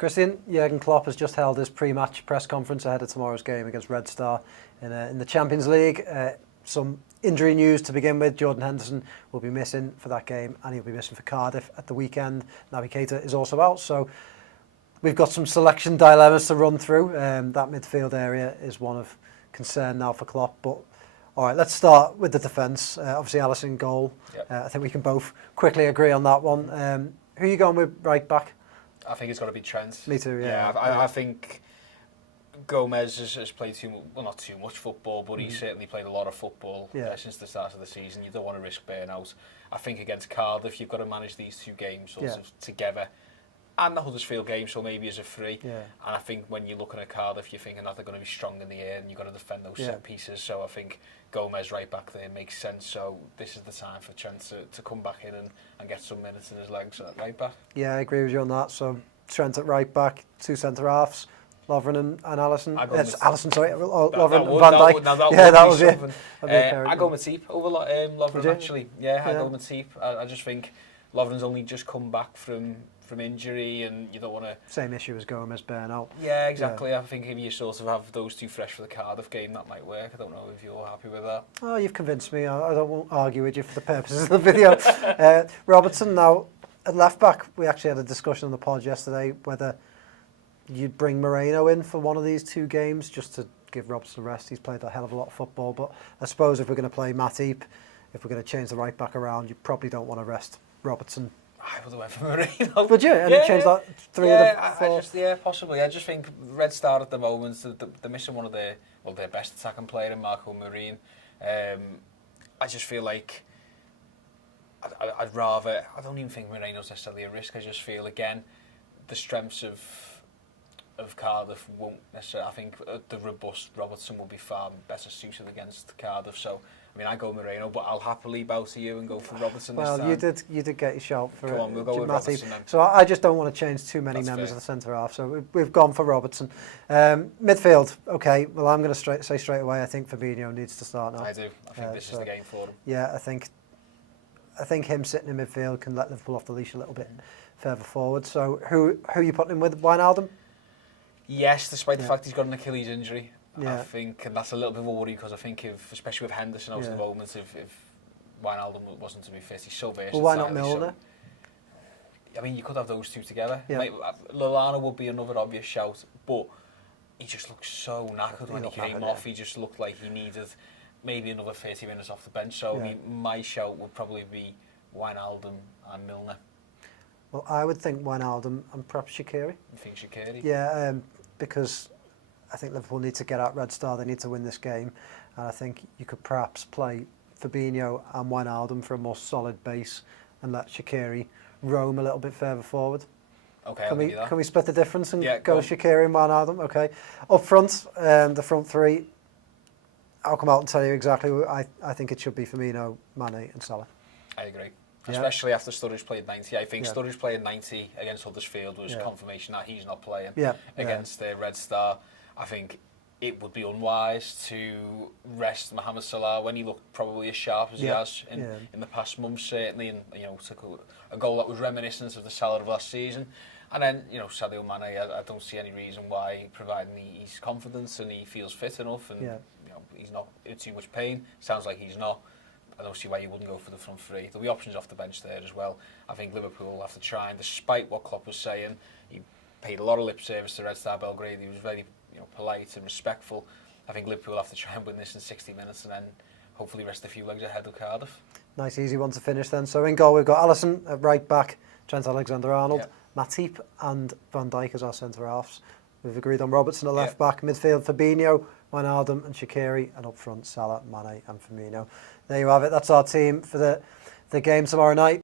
Christian, Jurgen Klopp has just held his pre-match press conference ahead of tomorrow's game against Red Star in the Champions League. Some injury news to begin with. Jordan Henderson will be missing for that game, and he'll be missing for Cardiff at the weekend. Naby Keita is also out, so we've got some selection dilemmas to run through. That midfield area is one of concern now for Klopp. But all right, let's start with the defence. Obviously, Alisson goal. Yep. I think we can both quickly agree on that one. Who are you going with right back? I think it's got to be Trent. Me too, yeah. I think Gomez has played not too much football, but he's certainly played a lot of football since the start of the season. You don't want to risk burnout. I think against Cardiff, you've got to manage these two games sort of together. And the Huddersfield game, so maybe as a free. Yeah. And I think when you're looking at Cardiff, you're thinking that they're going to be strong in the air and you've got to defend those set pieces. So I think Gomez right back there makes sense. So this is the time for Trent to come back in and get some minutes in his legs at right back. Yeah, I agree with you on that. So Trent at right back, two centre-halves, Lovren and Alisson. Alisson, sorry, Lovren and Van Dijk. That was it. I go Matip over Lovren, actually. Yeah, I go Matip. I just think Lovren's only just come back from injury, and you don't want to... Same issue as Gomez, burnout. Yeah, exactly. I think if you sort of have those two fresh for the Cardiff game, that might work. I don't know if you're happy with that. Oh, you've convinced me. I don't argue with you for the purposes of the video. Robertson, now, at left-back, we actually had a discussion on the pod yesterday whether you'd bring Moreno in for one of these two games just to give Robertson a rest. He's played a hell of a lot of football, but I suppose if we're going to play Matip, if we're going to change the right-back around, you probably don't want to rest Robertson. I would have went for Moreno. Would you? And change that three of the four? Possibly. I just think Red Star at the moment, they're missing one of their best attacking player in Marco Marin. I just feel like I'd rather... I don't even think Moreno's necessarily a risk. I just feel, again, the strengths of Cardiff won't necessarily... I think the robust Robertson will be far better suited against Cardiff. So, I mean, I go Moreno, but I'll happily bow to you and go for Robertson this time. Well, you did get your shout for Come on, we'll go with Robertson then. So I just don't want to change too many members of the centre-half, so we've gone for Robertson. Midfield, okay, well, I'm going to say straight away, I think Fabinho needs to start now. I do. I think this is the game for him. Yeah, I think him sitting in midfield can let Liverpool off the leash a little bit further forward. So who are you putting him with? Wijnaldum? Yes, despite the fact he's got an Achilles injury. I think, and that's a little bit of a worry because I think especially with Henderson out at the moment, if Wijnaldum wasn't to be fit, he's so versatile. Well, why not Milner? I mean, you could have those two together. Yeah. Lallana would be another obvious shout, but he just looked so knackered when he came off. He just looked like he needed maybe another 30 minutes off the bench. So I mean, my shout would probably be Wijnaldum and Milner. Well, I would think Wijnaldum and perhaps Shaqiri. You think Shaqiri? Yeah, because I think Liverpool need to get out Red Star. They need to win this game. And I think you could perhaps play Fabinho and Wijnaldum for a more solid base and let Shaqiri roam a little bit further forward. Okay, can we split the difference and go Shaqiri and Wijnaldum? Okay. Up front, the front three, I'll come out and tell you exactly. I think it should be Firmino, Mane and Salah. I agree. Especially after Sturridge played 90. I think Sturridge playing 90 against Huddersfield was confirmation that he's not playing against Red Star. I think it would be unwise to rest Mohamed Salah when he looked probably as sharp as he has in the past months, certainly, and took a goal that was reminiscent of the Salah of last season. And then, Sadio Mane, I don't see any reason why, providing he's confident and he feels fit enough and he's not in too much pain. Sounds like he's not. I don't see why you wouldn't go for the front three. There'll be options off the bench there as well. I think Liverpool will have to try, and despite what Klopp was saying, he paid a lot of lip service to Red Star Belgrade. He was very polite and respectful. I think Liverpool will have to try and win this in 60 minutes and then hopefully rest a few legs ahead of Cardiff. Nice easy one to finish then. So in goal we've got Alisson at right back, Trent Alexander-Arnold, Matip and Van Dijk as our centre-halves. We've agreed on Robertson at left back, midfield Fabinho, Wijnaldum and Shaqiri, and up front Salah, Mane and Firmino. There you have it, that's our team for the game tomorrow night.